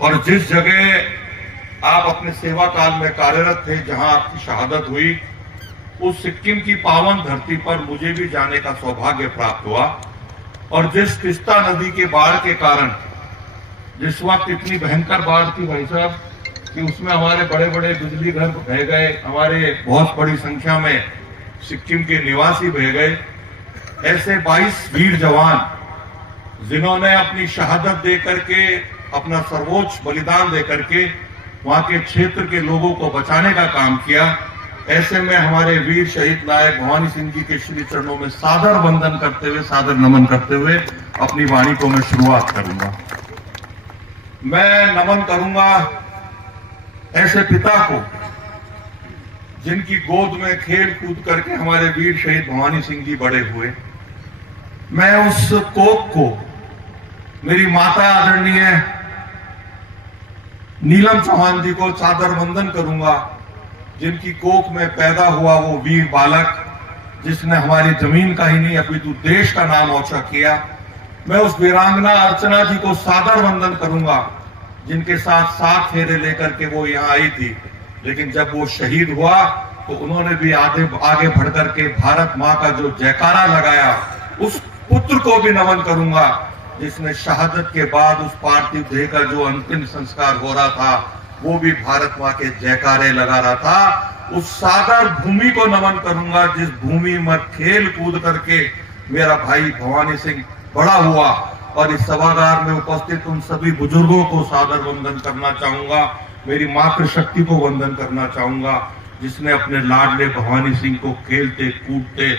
और जिस जगह आप अपने सेवा काल में कार्यरत थे, जहां आपकी शहादत हुई, उस सिक्किम की पावन धरती पर मुझे भी जाने का सौभाग्य प्राप्त हुआ। और जिस तिस्ता नदी के बाढ़ के कारण, जिस वक्त इतनी भयंकर बाढ़ थी भाई साहब कि उसमें हमारे बड़े बड़े बिजली घर बह गए, हमारे बहुत बड़ी संख्या में सिक्किम के निवासी बह गए, ऐसे 22 वीर जवान जिन्होंने अपनी शहादत दे करके, अपना सर्वोच्च बलिदान दे करके वहां के क्षेत्र के लोगों को बचाने का काम किया, ऐसे में हमारे वीर शहीद नायक भवानी सिंह जी के श्री चरणों में सादर वंदन करते हुए, सादर नमन करते हुए अपनी वाणी को मैं शुरुआत करूंगा। मैं नमन करूंगा ऐसे पिता को जिनकी गोद में खेल कूद करके हमारे वीर शहीद भवानी सिंह जी बड़े हुए। मैं उस कोख को, मेरी माता आदरणीय नीलम चौहान जी को सादर वंदन करूंगा, जिनकी कोख में पैदा हुआ वो वीर बालक जिसने हमारी जमीन का ही नहीं अपितु देश का नाम ऊंचा किया। मैं उस वीरांगना अर्चना जी को सादर वंदन करूंगा, जिनके साथ 7 फेरे लेकर के वो यहाँ आई थी, लेकिन जब वो शहीद हुआ तो उन्होंने भी आगे बढ़ करके भारत माँ का जो जयकारा लगाया। उस पुत्र को भी नमन करूंगा जिसने शहादत के बाद उस पार्थिव देह का जो अंतिम संस्कार हो रहा था वो भी भारत माँ के जयकारे लगा रहा था। उस सागर भूमि को नमन करूंगा जिस भूमि में खेल कूद करके मेरा भाई भवानी सिंह बड़ा हुआ। और इस सभागार में उपस्थित उन सभी बुजुर्गों को सादर वंदन करना चाहूंगा, मेरी मातृशक्ति को वंदन करना चाहूंगा जिसने अपने लाडले भवानी सिंह को खेलते कूदते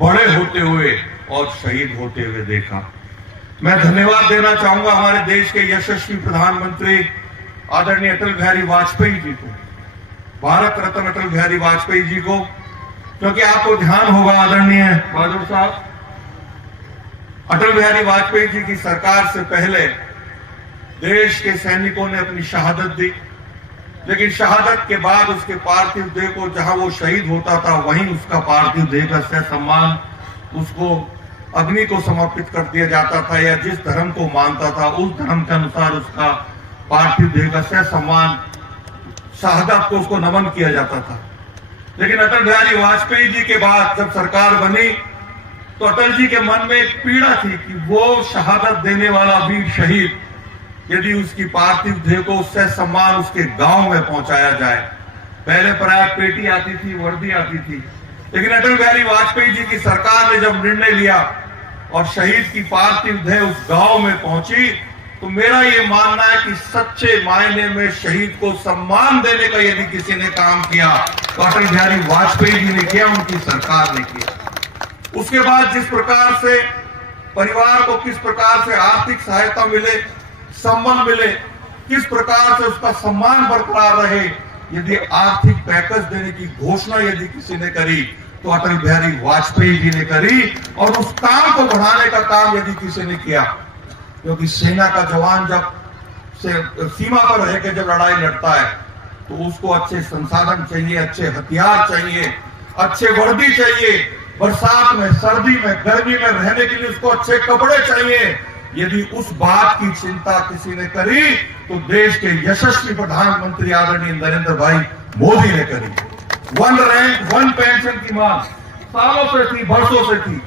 बड़े होते हुए और शहीद होते हुए देखा। मैं धन्यवाद देना चाहूंगा हमारे देश के यशस्वी प्रधानमंत्री आदरणीय अटल बिहारी वाजपेयी जी को, भारत रत्न अटल बिहारी वाजपेयी जी को, क्योंकि आपको ध्यान होगा आदरणीय बहादुर साहब, अटल बिहारी वाजपेयी जी की सरकार से पहले देश के सैनिकों ने अपनी शहादत दी, लेकिन शहादत के बाद उसके पार्थिव देह को जहां वो शहीद होता था वहीं उसका पार्थिव देह का सम्मान उसको अग्नि को समर्पित कर दिया जाता था, या जिस धर्म को मानता था उस धर्म के अनुसार उसका पार्थिव देह का सम्मान, शहादत को उसको नमन किया जाता था। लेकिन अटल बिहारी वाजपेयी जी के बाद जब सरकार बनी तो अटल जी के मन में एक पीड़ा थी कि वो शहादत देने वाला वीर शहीद, यदि उसकी पार्थिव देह को उससे सम्मान उसके गांव में पहुंचाया जाए। पहले प्राय पेटी आती थी, वर्दी आती थी, लेकिन अटल बिहारी वाजपेयी जी की सरकार ने जब निर्णय लिया और शहीद की पार्थिव देह उस गांव में पहुंची, तो मेरा ये मानना है कि सच्चे मायने में शहीद को सम्मान देने का यदि किसी ने काम किया तो अटल बिहारी वाजपेयी जी ने किया, उनकी सरकार ने किया। उसके बाद जिस प्रकार से परिवार को किस प्रकार से आर्थिक सहायता मिले, सम्मान मिले, किस प्रकार से उसका सम्मान बरकरार रहे, यदि आर्थिक पैकेज देने की घोषणा यदि किसी ने करी तो अटल बिहारी वाजपेयी जी ने करी, और उस काम को बढ़ाने का काम यदि किसी ने किया, क्योंकि सेना का जवान जब सीमा पर रह के जब लड़ाई लड़ता है तो उसको अच्छे संसाधन चाहिए, अच्छे हथियार चाहिए, अच्छे वर्दी चाहिए, बरसात में, सर्दी में, गर्मी में रहने के लिए उसको अच्छे कपड़े चाहिए। यदि उस बात की चिंता किसी ने करी तो देश के यशस्वी प्रधानमंत्री आदरणीय नरेंद्र भाई मोदी ने करी। 1 रैंक 1 पेंशन की मांग सालों से थी, वर्षों से थी,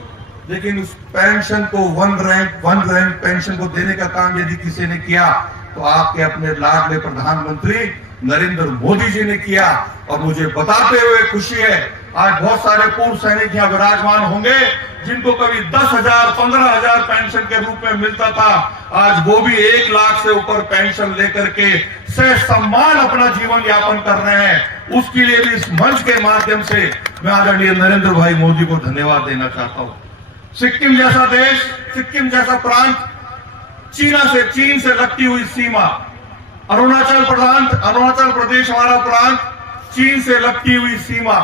लेकिन उस पेंशन को 1 रैंक पेंशन को देने का काम यदि किसी ने किया तो आपके अपने लाडले प्रधानमंत्री नरेंद्र मोदी जी ने किया। और मुझे बताते हुए खुशी है, आज बहुत सारे पूर्व सैनिक यहाँ विराजमान होंगे जिनको कभी 10,000 15,000 पेंशन के रूप में मिलता था, आज वो भी 1 लाख से ऊपर पेंशन लेकर के से सम्मान अपना जीवन यापन कर रहे हैं। उसके लिए भी इस मंच के माध्यम से मैं आदरणीय नरेंद्र भाई मोदी को धन्यवाद देना चाहता हूं। सिक्किम जैसा देश, सिक्किम जैसा प्रांत, चीन से लगती हुई सीमा, अरुणाचल प्रदेश हमारा प्रांत, चीन से लगती हुई सीमा,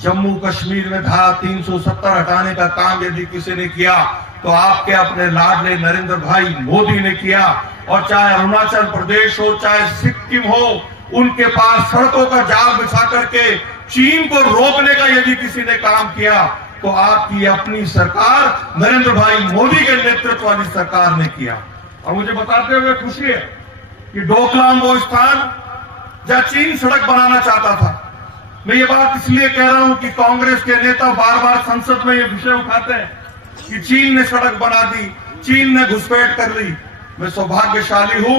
जम्मू कश्मीर में धारा 370 हटाने का काम यदि किसी ने किया तो आपके अपने लाडले नरेंद्र भाई मोदी ने किया। और चाहे अरुणाचल प्रदेश हो, चाहे सिक्किम हो, उनके पास सड़कों का जाल बिछा करके चीन को रोकने का यदि किसी ने काम किया तो आपकी अपनी सरकार नरेंद्र भाई मोदी के नेतृत्व वाली सरकार ने किया। और मुझे बताते हुए खुशी है कि डोकलाम वो स्थान जहां चीन सड़क बनाना चाहता था। मैं ये बात इसलिए कह रहा हूं कि कांग्रेस के नेता बार बार संसद में ये विषय उठाते हैं कि चीन ने सड़क बना दी, चीन ने घुसपैठ कर ली। मैं सौभाग्यशाली हूं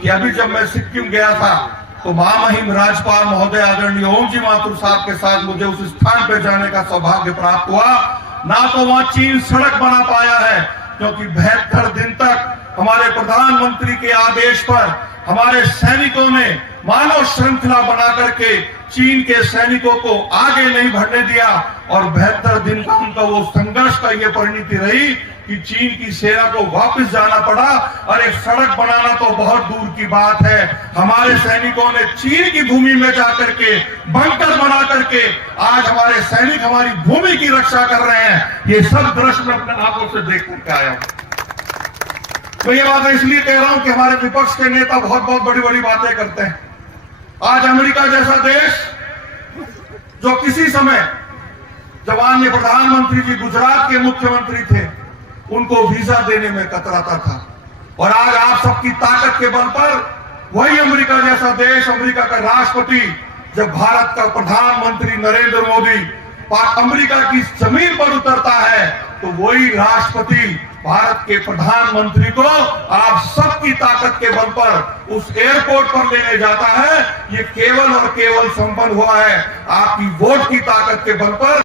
कि अभी जब मैं सिक्किम गया था तो महामहिम राज्यपाल महोदय आदरणीय ओमजी माथुर साहब के साथ मुझे उस स्थान पर जाने का सौभाग्य प्राप्त हुआ। ना तो वहां चीन सड़क बना पाया है, क्योंकि 72 दिन तक हमारे प्रधानमंत्री के आदेश पर हमारे सैनिकों ने मानव श्रृंखला बना करके चीन के सैनिकों को आगे नहीं बढ़ने दिया, और 72 दिन का उनका वो संघर्ष का ये परिणति रही कि चीन की सेना को वापस जाना पड़ा। और एक सड़क बनाना तो बहुत दूर की बात है, हमारे सैनिकों ने चीन की भूमि में जाकर के बंकर बना करके आज हमारे सैनिक हमारी भूमि की रक्षा कर रहे हैं। ये सब दृश्य मैं अपने आंखों से देख करके आया हूं। तो ये बात इसलिए कह रहा हूं कि हमारे विपक्ष के नेता बहुत बहुत बड़ी बड़ी बातें करते हैं। आज अमेरिका जैसा देश, जो किसी समय जब माननीय प्रधानमंत्री जी गुजरात के मुख्यमंत्री थे, उनको वीजा देने में कतराता था, और आज आप सबकी ताकत के बल पर वही अमेरिका जैसा देश, अमेरिका का राष्ट्रपति जब भारत का प्रधानमंत्री नरेंद्र मोदी अमेरिका की जमीन पर उतरता है, तो वही राष्ट्रपति भारत के प्रधानमंत्री को आप सबकी ताकत के बल पर उस एयरपोर्ट पर लेने जाता है। ये केवल और केवल संपन्न हुआ है आपकी वोट की ताकत के बल पर।